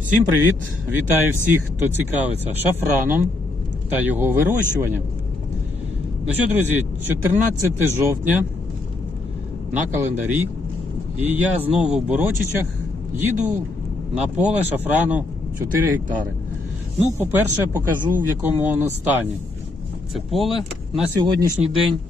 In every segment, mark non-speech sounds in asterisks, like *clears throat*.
Всім привіт! Вітаю всіх, хто цікавиться шафраном та його вирощуванням. Ну що, друзі, 14 жовтня на календарі. І я знову в Борочичах їду на поле шафрану 4 гектари. Ну, по-перше, покажу в якому воно стані. Це поле на сьогоднішній день.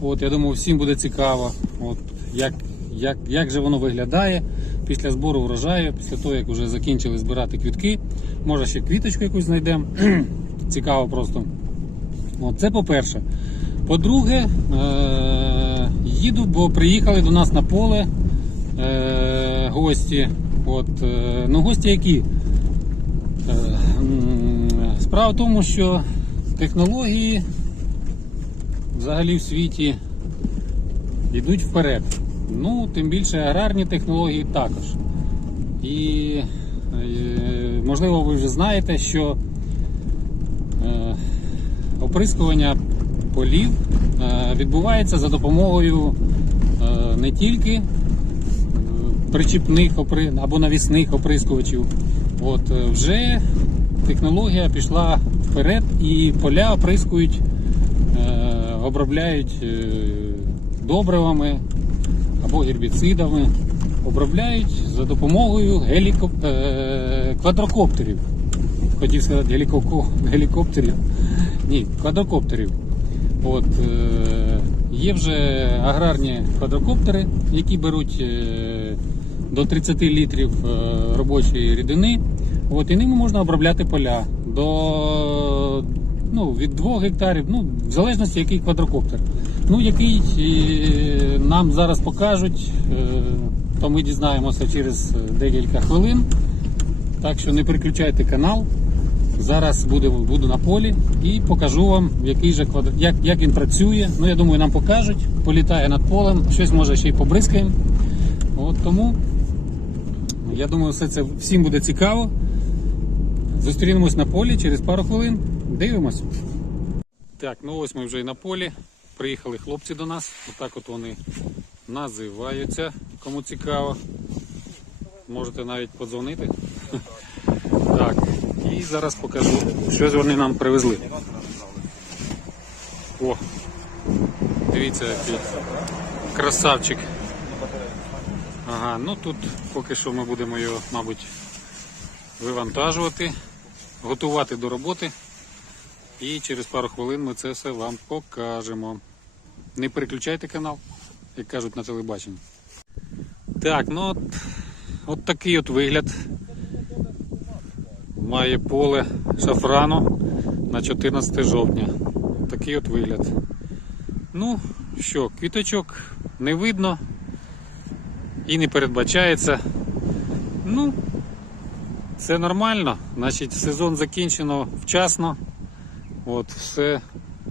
От, я думаю, всім буде цікаво, от, як, як, як же воно виглядає після збору врожаю, після того, як вже закінчили збирати квітки. Може ще квіточку якусь знайдемо. *clears throat* Цікаво просто. От, це по-перше. По-друге, е- їду, бо приїхали до нас на поле е- гості. От, е- ну, гості які? Е, Справа в тому, що технології взагалі в світі йдуть вперед. Ну, тим більше аграрні технології також. І е, можливо ви вже знаєте, що е, оприскування полів е, відбувається за допомогою не тільки причіпних або навісних оприскувачів. От вже технологія пішла вперед і поля оприскують, обробляють добривами або гербіцидами, обробляють за допомогою гелікоп... е, квадрокоптерів. Хотів сказати гелікоко... гелікоптерів. Ні, квадрокоптерів. От, е, є вже аграрні квадрокоптери, які беруть е, до 30 літрів робочої рідини. От, і ними можна обробляти поля до ну, від 2 гектарів, ну, в залежності який квадрокоптер. Ну, який е, нам зараз покажуть, е, то ми дізнаємося через декілька хвилин. Так що не переключайте канал. Зараз буде, буду на полі і покажу вам, який же квадр... як, як він працює. Ну, я думаю, нам покажуть. Політає над полем, щось може ще й побризкаємо. От тому я думаю, все це всім буде цікаво. Зустрінемось на полі через пару хвилин. Дивимось. Так, ну ось ми вже і на полі. Приїхали хлопці до нас. Отак от вони називаються, кому цікаво. Можете навіть подзвонити. *laughs* Так, і зараз покажу, що ж вони нам привезли. О, дивіться, який красавчик. Ага, ну тут поки що ми будемо його, мабуть, вивантажувати, готувати до роботи. І через пару хвилин ми це все вам покажемо. Не переключайте канал, як кажуть на телебаченні. Так, ну от, от такий от вигляд має поле шафрану на 14 жовтня. Такий от вигляд. Ну що, квіточок не видно і не передбачається. Ну, це нормально. Значить, сезон закінчено вчасно. От, все.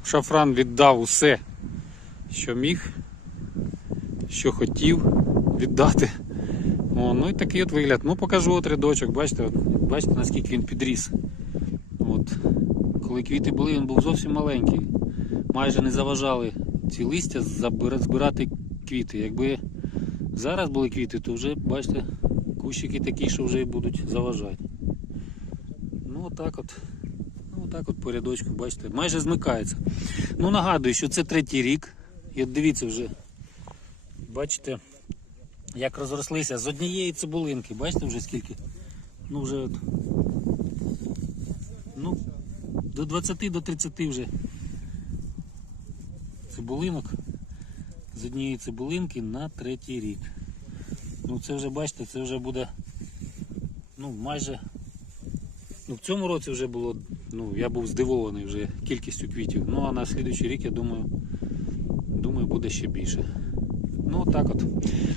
Шафран віддав усе, що міг, що хотів віддати. О, ну і такий от вигляд. Ну покажу от рядочок, бачите, от, бачите наскільки він підріс. От. Коли квіти були, він був зовсім маленький. Майже не заважали ці листя збирати квіти. Якби зараз були квіти, то вже, бачите, кущики такі, що вже будуть заважати. Ну отак от. Ну отак от по рядочку, бачите, майже змикається. Ну нагадую, що це третій рік. І от дивіться вже, бачите, як розрослися з однієї цибулинки, бачите вже скільки? Ну вже от, ну, до 20 до 30 вже цибулинок з однієї цибулинки на третій рік. Ну це вже бачите, це вже буде ну майже ну, в цьому році вже було, ну я був здивований вже кількістю квітів. Ну а на слідуючий рік я думаю, думаю буде ще більше. Ну так от.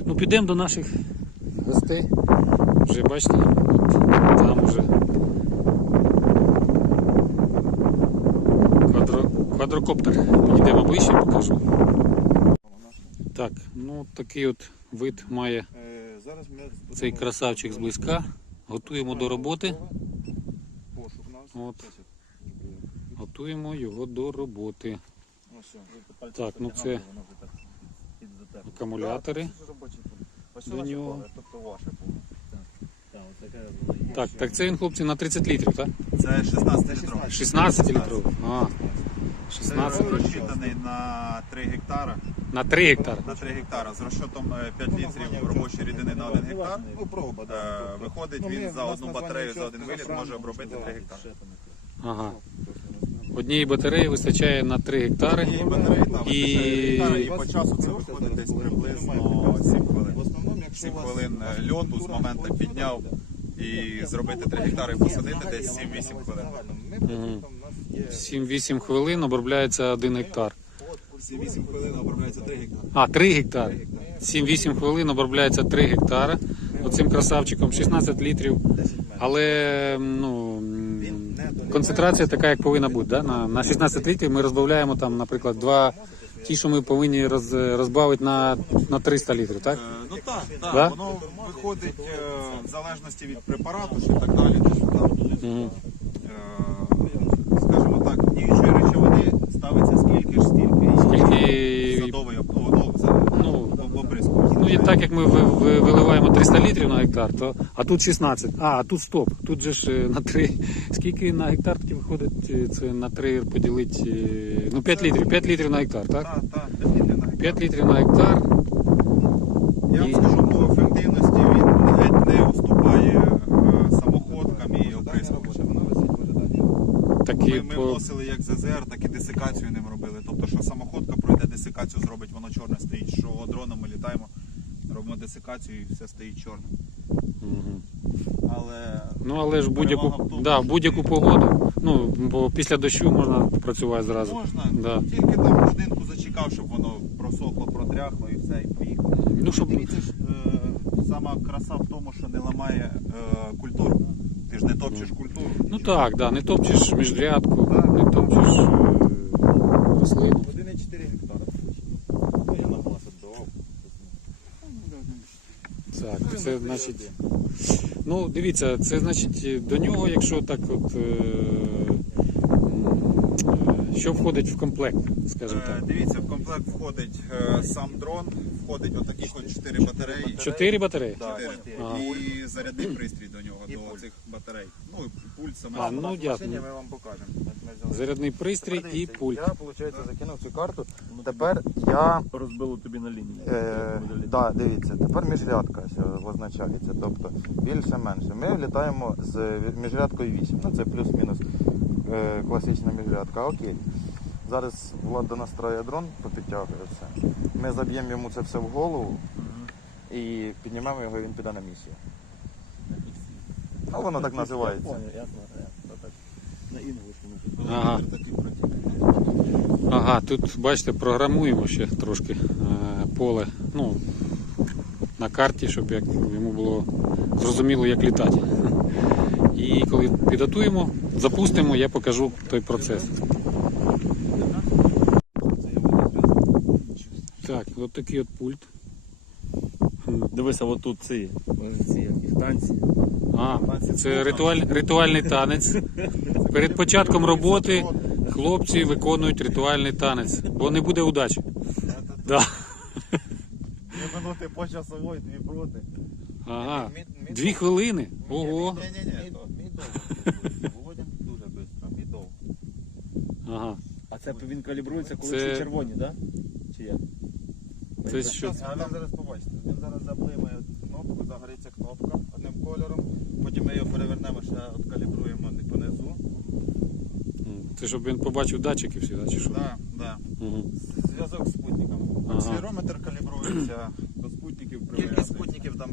Ну підемо до наших гостей. Вже бачите, от, там вже квадро, квадрокоптер. Підійдемо ближче, покажу. Так, ну такий от вид має Е, цей красавчик зблизька. Готуємо до роботи. от. Готуємо його до роботи. Так, ну це акумулятори. До нього. Так. Так. це він, хлопці, на 30 літрів, так? Це 16 літров. 16 літрів. А, Це 16 літрів. розчитаний на 3 гектара. На 3 гектари. На 3 гектара з розчотом е, 5 літрів робочої рідини на 1 гектар. Ну, проба. Е. Виходить, Ну, він за одну батарею за один виліт може обробити 3 да. гектари. Ага. Однієї батареї вистачає на 3 гектари. І батареї там І- 4 гектари, і по часу це виходить десь приблизно 7 хвилин. В основному, якщо 7 хвилин е, льоту з моменту підняв і зробити 3 гектари посадити десь 7-8 хвилин. Є 7-8 хвилин обробляється 1 гектар. 7-8 хвилин обробляється 3 гектари. А, 3 гектари. 7-8 хвилин обробляється 3 гектари. Оцим красавчиком 16 літрів. Але ну, концентрація така, як повинна бути. Да? На, на 16 літрів ми розбавляємо там, наприклад, два ті, що ми повинні роз, розбавити на, на 300 літрів, так? Е, Ну так, так, Да? воно виходить е, в залежності від препарату чи так далі. то що там, Мгм. е, Скажімо так, діючої речовини ставиться скільки ж, стільки і Скільки- садовий об- ну, за- Ну, об- обрізку. Ну і так як ми ви- ви- виливаємо 300 літрів на гектар, то а тут 16. А, а тут стоп. Тут же ж е, на 3. *laughs* Скільки на гектар таки виходить? е, Це на 3 поділити. е, Ну 5 літрів. 5 літрів на гектар, так? Так, так, 5 літрів на гектар. 5 літрів на гектар. Я вам І- скажу, по ефективності він геть не уступає самоходкам і оприскувачам. Ми, ми вносили як ЗЗР, так і десикацію ним робили. Тобто, що самоходка пройде десикацію, зробить, воно чорне стоїть. Що дроном ми літаємо, десикацію і все стоїть чорне. Але Ну але ж будь-яку да, будь-яку погоду. Ну, бо після дощу можна працювати зразу. можна, Да. тільки там годинку зачекав, щоб воно просохло, протряхло і все, і поїхало. Ну, щоб Дивіться ж, е, сама краса в тому, що не ламає е, культуру. Ти ж не топчеш культуру. Ну так, да, не топчеш міжрядку, не топчеш е, рослину. 1,4 гектара. Ну, я на клас віддавав. Так, це значить. Ну, дивіться, це значить до нього, якщо так от. Е, е, що входить в комплект, скажімо Е, так. Дивіться, в комплект входить е, сам дрон, входить отакі от 4 батареї. Чотири батареї? Да, Ага. І зарядний пристрій до нього, до цих батарей. Ну і пульт саме. А, ну ясно. Ми вам покажемо. От ми взяли. Зарядний пристрій і Подивіться, пульт. Я, виходить, закинув цю карту. Тепер я Розбило тобі на лінії. Е, да, дивіться, тепер міжрядка ось означається. Тобто більше-менше. Ми влітаємо з міжрядкою 8. Ну це плюс-мінус е, класична міжрядка. Окей. Зараз влада настроє дрон, попідтягує все. Ми заб'ємо йому це все в голову і піднімемо його, і він піде на місію. Ну воно так називається. Ага. Ага, тут бачите, програмуємо ще трошки е, поле. Ну, на карті, щоб як йому було зрозуміло, як літати. І коли підготуємо, запустимо, я покажу той процес. От такий от пульт. Дивися, от тут ці, ці якісь танці. А, це ритуаль, ритуальний танець. Перед початком роботи хлопці виконують ритуальний танець, бо не буде удачі. Да. Дві минути по часової, дві проти. Ага. Дві хвилини. Ого. Ні-ні-ні. Володя дуже швидко, мій довго. Ага. А це він калібрується, коли Це- червоні, так? Чи як? Це що? А ви зараз побачите, він зараз заблимає кнопку, загориться кнопка одним кольором. Потім ми його перевернемо, ще откалібруємо понизу. Це щоб він побачив датчики всі, да, чи що? Да, да. Угу. Зв'язок з спутником. Ага. Акселерометр калібрується, до спутників Кількість прив'язується. спутників там.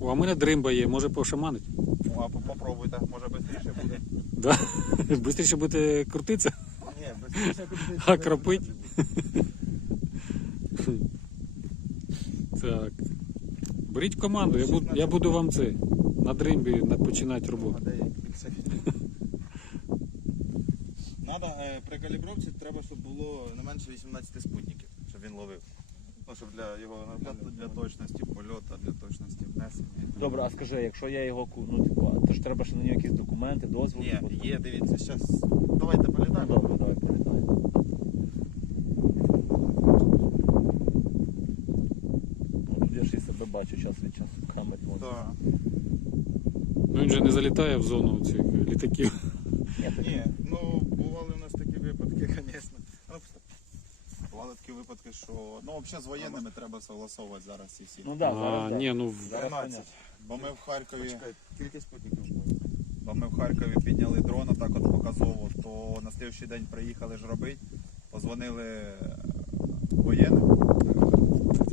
О, а в мене дримба є, може пошаманить? Ну, А попробуйте, може швидше буде. Да? *laughs* Бистріше буде крутитися, *laughs* а кропить. Так. Беріть команду, я буду, я буду вам це на дримбі починати роботу. Надо, е, при калібровці треба, щоб було не менше 18 спутників, щоб він ловив. Ну, щоб для його Для, для точності польоту, для точності внесення. Добре, а скажи, якщо я його ку- ну, типу, то ж треба ще на нього якісь документи, дозвіл. Ні, От- є, дивіться, зараз давайте Ну, політаємо. добре, давай політаємо. тебе бачу час від часу в камері. вон. Так. Ну він же не залітає в зону цих літаків. Ні, Ні, ну бували у нас такі випадки, звісно. Ну, Бували такі випадки, що ну взагалі з воєнними треба согласовувати зараз ці всі. Ну да, а, зараз. да. ні, ну в- Зараз 13. Бо ми в Харкові, Кількість спутників. бо ми в Харкові підняли дрона так от показово, то на слідчий день приїхали ж робити, позвонили е, воєнним,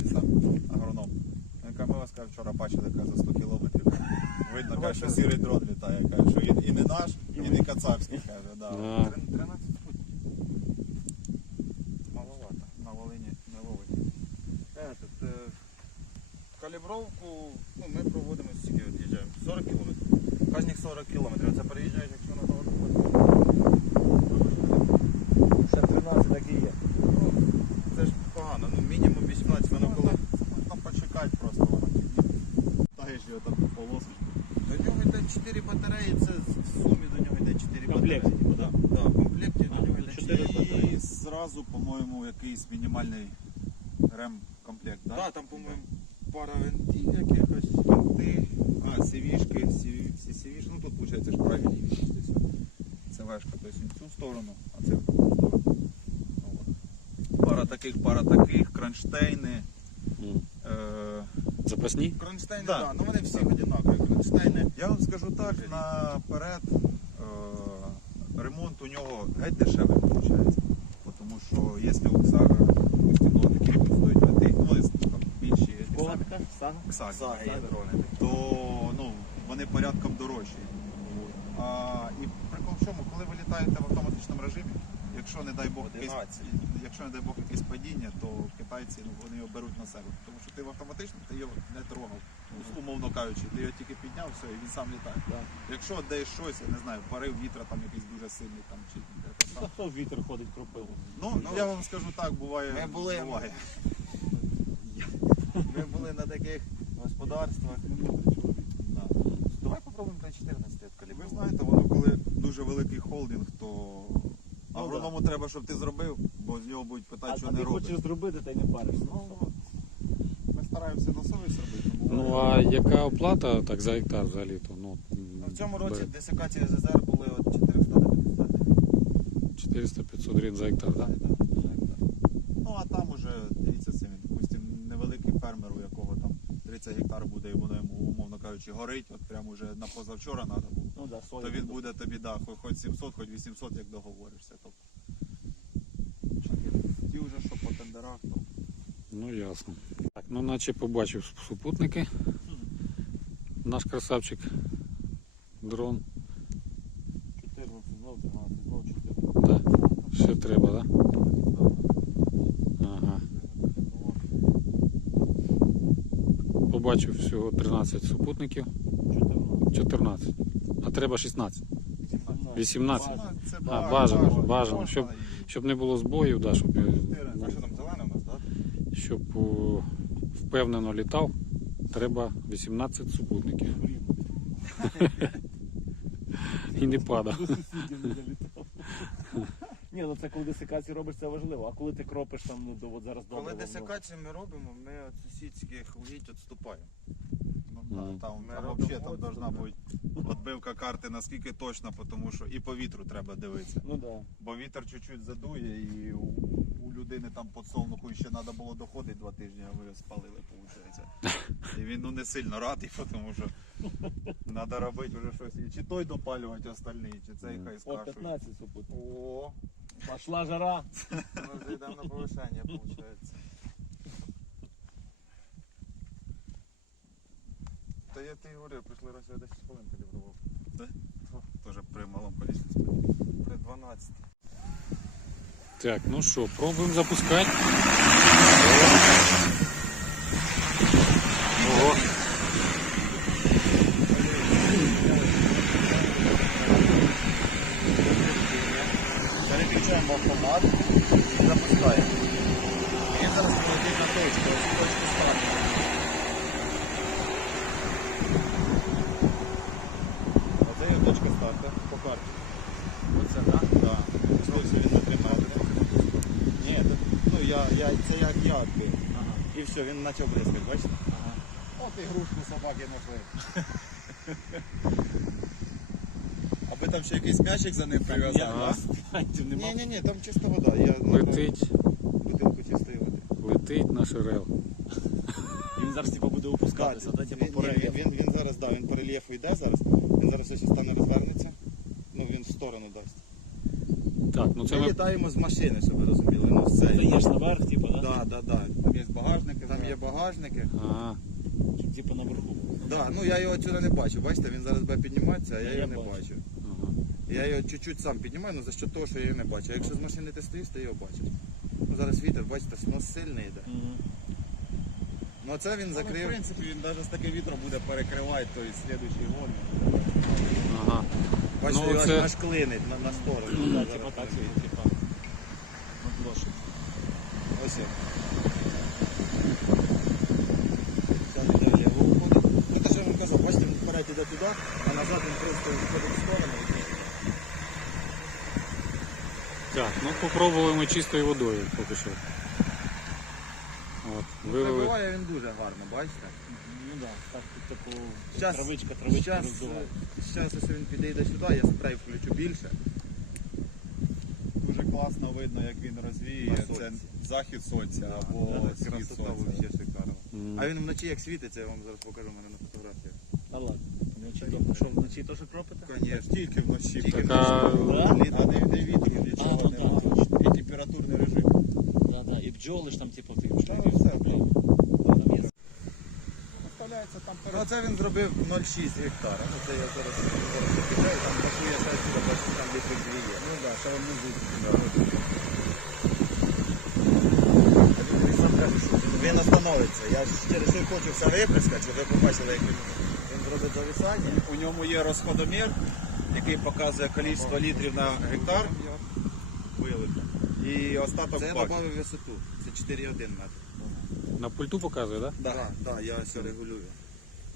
ці самі, агроном. Він каже, ми вас каже, вчора бачили каже, за 100 кілометрів. Видно, каже, що сірий дрон літає. Каже, що він і не наш, і не кацапський. Каже, да. А. 13 спутників. Маловато. На Волині не ловить. Этот, е, калібровку ну, ми проводимо стільки від'їжджаємо. 40 кілометрів. Кожних 40 кілометрів. Це переїжджаєш, якщо на Ще 13 так і є. це ж погано. Ну, мінімум 18 Ну, минут, коли Можна почекати просто вона Ставиш його там по полосочку. до нього йде 4 батареї, це в сумі до нього йде 4 В комплекті, батареї. да? Да, в комплекті до А, нього ну, йде 4 батареї. І зразу, по-моєму, якийсь мінімальний рем-комплект, Так, да? да, там, по-моєму, пара винтів якихось. Ти, а, сівішки, сіві- всі сівішки, ну тут виходить ж правильні вішки. Це вешка, тобто в цю сторону, а це в ту сторону. Ну. Пара таких, пара таких, кронштейни. Е, запасні. Кронштейни, Да. да. ну вони всі одинакові. Кронштейни. я вам скажу так, наперед е, ремонт у нього геть дешевий виходить. Тому що якщо у Ксага стінотики стоїть п'яти, ну, там більші? Ксаги. Дрони. то ну, вони порядком дорожчі. А, і чому, коли ви літаєте в автоматичному режимі, якщо не дай Бог якесь, 11. якщо не дай Бог якесь падіння, то китайці ну, вони його беруть на себе. Тому що ти в автоматичному ти його не трогав, умовно кажучи, ти його тільки підняв, все, і він сам літає. Да. Якщо десь щось, я не знаю, порив вітра там якийсь дуже сильний там чи Та там. хто в вітер ходить кропиву? Ну, я вам скажу так, буває. Ми були, буває. *laughs* Ми були на таких господарствах. Давай на 14 І ви знаєте, воно коли дуже великий холдинг, то агроному треба, щоб ти зробив, бо з нього будуть А, питати, а що ти не робить. хочеш зробити, та й не паришся. Ну, ми стараємося на совість робити. бо Ну а яка оплата так за гектар взагалі? Ну, Ну, в цьому році десикації ЗЗР були от 400 до 500. 400-500 гривень за гектар, так? Да? Ну а там уже дивіться самі, допустим, невеликий фермер, у якого там 30 гектар буде, і воно йому, кажучи, горить, от прямо вже на позавчора треба було. Ну да. То він буде тобі, да, хоч- хоч 700, хоч 800, як договоришся. Тобто. Ті вже, що по тендерах, то Ну ясно. Так, ну наче побачив супутники. Наш красавчик дрон. 14, знов 13, знов 14. Да. Ще треба, так? Да? Ага. Побачив всього 13 супутників. 14. 14. А треба 16. 18. 18. Ну, це А, бажано, бажано, щоб- Щоб не було збоїв, да, щоб, А що там зелене у нас, так? щоб о, впевнено літав, треба 18 супутників. *laughs* І не падав. До сусідів не залітав. Ні, ну це коли десикацію робиш, це важливо. А коли ти кропиш там, ну до от зараз Коли добре. воно. десикацію ми робимо, ми від сусідських угідь відступаємо. Ну, да, там, Ми там робимо взагалі там от, должна да. бути відбивка карти наскільки точно, тому що і по вітру треба дивитися. Ну да. Бо вітер чуть-чуть задує і у, у людини там подсолнуху ще треба було доходити два тижні, а ви спалили, виходить. *laughs* І він ну не сильно радий, тому що треба робити вже щось. І Чи той допалювати остальний, чи цей хай О, скашує. 15 супутників. О, Пошла жара. ми вже йдемо на повышение, получается. Та я ти говорив, прийшли раз я 10 хвилин калібрував. Да? Тоже при малому количестві. При 12. Так, ну що, пробуємо запускати. Ого. Переключаємо автомат і запускаємо. Він зараз полетить на точку, ось точку старту. Оце є точка старту по карті. Оце, так? Так. Ось він на 3 метри. Ні, це- ну я, я, це як я відбив. Ага. І все, він почав бризкати, бачите? Ага. От ігрушку собаки знайшли. *laughs* Аби там ще якийсь м'ячик за ним прив'язав. Ага. Ні, ні, ні, там чиста вода. Я Летить, бутилку чистої води. летить наш орел. Він зараз типу буде опускатися, да, типу він, по він, він, він зараз, да, він по рельєфу йде зараз. Він зараз ще стане розвернеться. Ну він в сторону дасть. Так, ну це Ми ми літаємо з машини, щоб ви розуміли. Ну, все. Стаєш наверх, типу, да? Да, да, да. Там є багажники, там є багажники. а, Типу наверху. Да, ну я його отсюди не бачу. Бачите, він зараз буде підніматися, а я, Я його не бачу. бачу. ага. Я його чуть-чуть сам піднімаю, ну за що того, що я його не бачу. А якщо з машини ти стоїш, ти його бачиш. Ну зараз вітер, бачите, снос сильний йде. Мгм. Ну а це він закрив. В принципі, він навіть з таким вітром буде перекривати той слідуючий гон. ага. Бачите, Ну, його це- аж клинить на, на сторону. Ну, да, Зараз типу так, типу, Ну, досить. Ось як. Уходить. Ну те, що я вам казав, бачите, він вперед іде туди, а назад він просто виходить в сторону. Так, ну попробували ми чистою водою поки що. От, вилили. Прибиває він дуже гарно, бачите? Ну да, так, тут типу Щас- травичка, травичка Зараз, роздуває. зараз, якщо він підійде сюди, я спрей включу більше. Класно видно, як він розвіює. На Це сонці. захід сонця або Да, схід красота сонця. вообще шикарна. А він вночі як світиться, я вам зараз покажу в мене на фотографії. Та ладно. Вночі Що, вночі теж кропите? Конечно. Тільки вночі. Тільки Так, вночі. а- Літ- А не, не вітру, А, нічого ну немає. да. І температурний режим. Да, да. І бджоли ж там, типу, ти Та, все, блін. Там є. Там Ну, це він зробив 0,6 гектара. Ну, це я зараз зараз там рахує ще сюди, бачите, там літрів дві є. Ну, да, ще вони Він сам каже, що Він остановиться. Я через що хочу все виприскати, щоб ви побачили, як він, він зробить зависання. У ньому є розходомір, який показує кількість літрів на гектар. І остаток Це я додав висоту. Це 4,1 метр. На пульту показує, так? Да? Так, да, я все регулюю.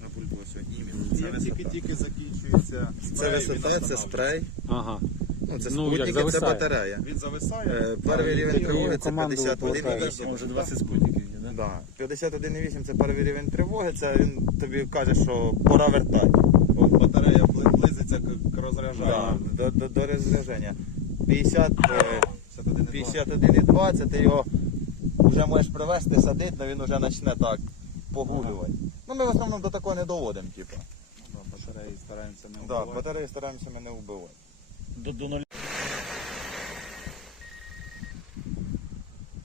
На пульту ось ім'я. Це Це як висота. тільки-тільки закінчується Це спрей, він висота, це спрей. Ага. Ну, це Ну, як спутники, це зависає. батарея. Він зависає. Е, Перший рівень тривоги це команди 51 повертаєш. вісім. Може 20 спутників да? Да. 51,8 це перший рівень тривоги, це він тобі каже, що пора вертати. От батарея близиться к, к Да, до, до, до розрядження. 50, е, 51,2. 51,2 це ти його вже можеш привезти, садити, але він вже почне так погулювати. Ну ми в основному до такого не доводимо, типу. Батареї стараємося не Да, вбивати. батареї стараємося ми не вбивати. До, до нуля.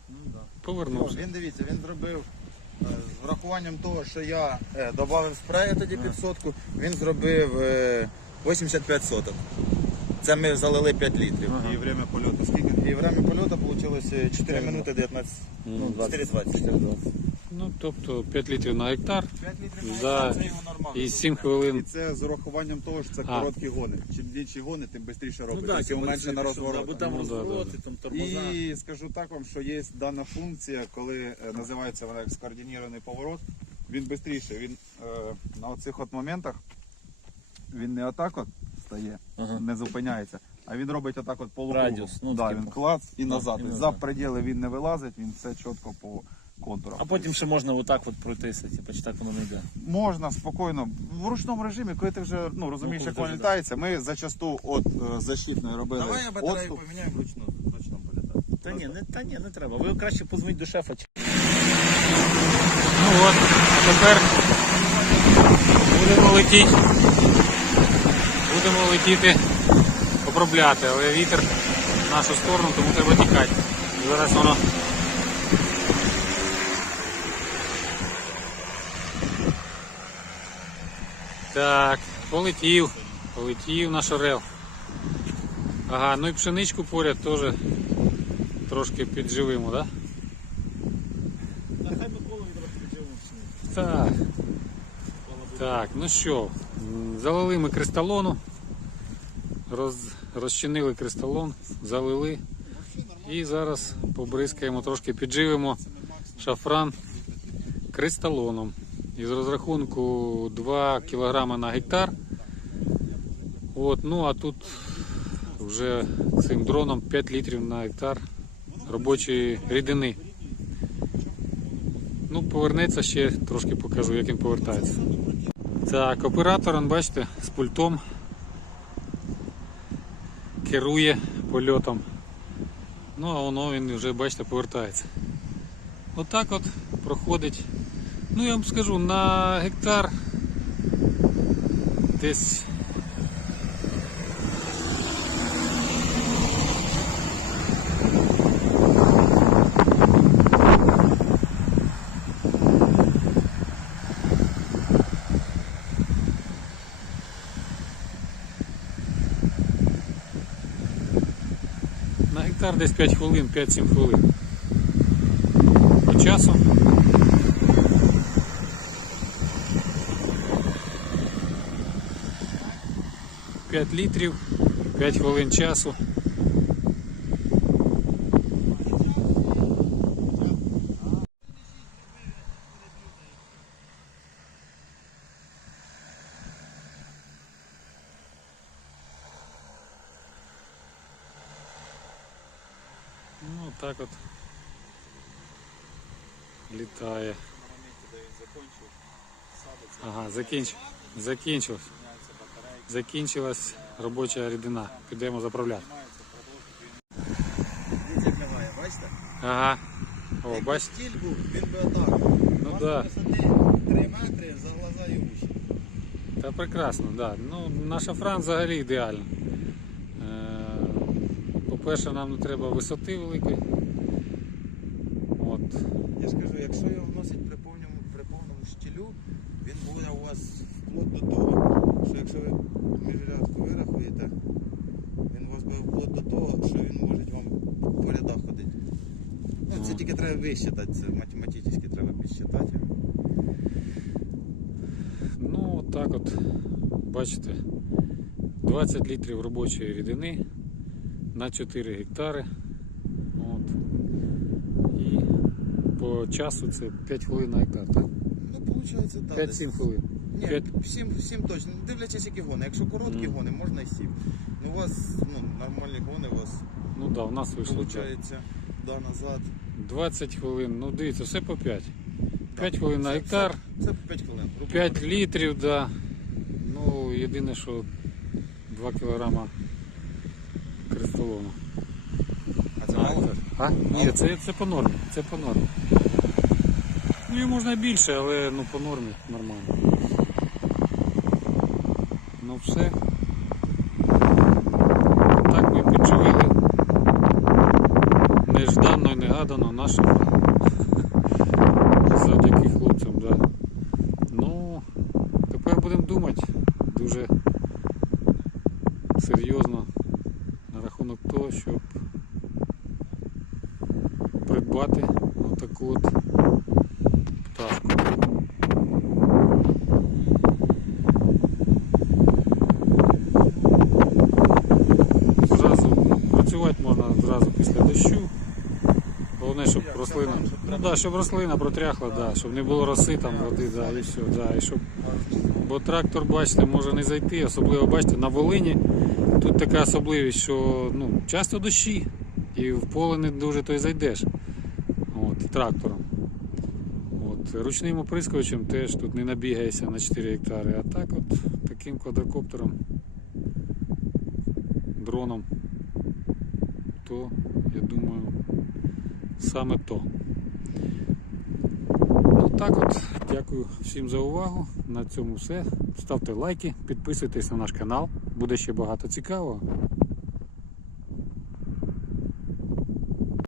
Ну, да. Повернувся. Він дивіться, він зробив е, з врахуванням того, що я е, додав спрея тоді під сотку, він зробив е, 85 соток. Це ми залили 5 літрів. І время польоту скільки? І время польоту вийшло 4 минути 19. Ну, 4,20. Ну, тобто 5 літрів на гектар 5 літрів на За- це його нормально. і 7 І це з урахуванням того, що це А. короткі гони. Чим більші гони, тим швидше Ну робить. да, тим менше на розворот. Або там Ну, да, розвороти, да, там тормоза. І скажу так вам, що є дана функція, коли е, називається вона як скоординований поворот. Він швидше, він е, на оцих от моментах він не отак от стає, Ага. не зупиняється, а він робить отак от полукругом. Радіус, ну, да, такий він клац і Да, назад. і назад. За пределы він не вилазить, він все чітко по контурам. А потім ще можна отак от пройтися, типу, чи так воно не йде. Можна спокійно в ручному режимі, коли ти вже ну розумієш, Ну, як коли воно ти вже, літається. Ми зачасту от е, защитної робили. Давай я батарею отступ. поміняю вручну, вручну політати. Та ні, не, та ні, не треба. Ви краще позвоніть до шефа. чи- Ну от, а тепер будемо летіти. Будемо летіти, обробляти, але вітер в нашу сторону, тому треба тікати. Зараз воно. Так, полетів, полетів наш орел. Ага, ну і пшеничку поряд теж трошки підживимо, так? Да? Так. Так, ну що, залили ми кристалону, роз, розчинили кристалон, залили і зараз побризкаємо, трошки підживимо шафран кристалоном. Із розрахунку 2 кг на гектар. От, ну а тут вже цим дроном 5 літрів на гектар робочої рідини. Ну, повернеться ще трошки покажу, як він повертається. Так, оператор, он, бачите, з пультом керує польотом. Ну, а воно він вже, бачите, повертається. Отак от проходить. Ну, я вам скажу, на гектар десь На гектар десь 5 хвилин, 5-7 хвилин. По часу. П'ять літрів, 5 хвилин часу. Ну, так от літає. Ага, закінч... закінчилось. Закінчилась робоча рідина. Підемо заправляти. Дивіться, як бачите? Ага. О, Якби бачите? стіль був, він би отак. Ну У да. висоти 3 метри за глаза і уші. Та прекрасно, да. Ну, наша фран взагалі ідеальна. Е, По-перше, нам не треба висоти великої. От. Я ж кажу, якщо його вносить при повному, при повному штілю, він буде у вас вплоть до того, що якщо ви міжрядку вирахуєте, він у вас буде вплоть до того, що він може вам по рядах ходити. Ну, це Ну. Тільки треба висчитати, це математично треба підсчитати. Ну, так от, бачите, 20 літрів робочої рідини на 4 гектари. От. І по часу це 5 хвилин на гектар. Так? Ну, виходить, так. 5-7 хвилин. Ні, П'ять. 7, 7 точно. Дивлячись, які гони. Якщо короткі Мгм. гони, можна і 7. Ну, у вас ну, нормальні гони, у вас Ну так, да, у нас вийшло. так. да, назад. 20 хвилин, ну дивіться, все по 5. 5 Так, хвилин на гектар, Це, це 5 хвилин. грубо 5 говоря. літрів, да. Ну, єдине, що 2 кілограма кристалону. А це мало? А? Ні, це, це по нормі. Це по нормі. Ну, її можна більше, але ну, по нормі нормально. Ну все. Так ми підживили нежданно і негадано нашу фрагу. Завдяки хлопцям, да. Ну, тепер будемо думати дуже серйозно на рахунок того, щоб придбати отаку от пташку. Зразу працювати можна зразу після дощу. Головне, щоб рослина. Ну да, щоб рослина протряхла, да, щоб не було роси там води, да, і все, да, і щоб Бо трактор, бачите, може не зайти, особливо бачите, на Волині тут така особливість, що ну, часто дощі і в поле не дуже то й зайдеш от, трактором. От, ручним оприскувачем теж тут не набігаєшся на 4 гектари, а так от таким квадрокоптером, дроном, то я думаю саме то. Ну так от, дякую всім за увагу. На цьому все. Ставте лайки, підписуйтесь на наш канал. Буде ще багато цікавого.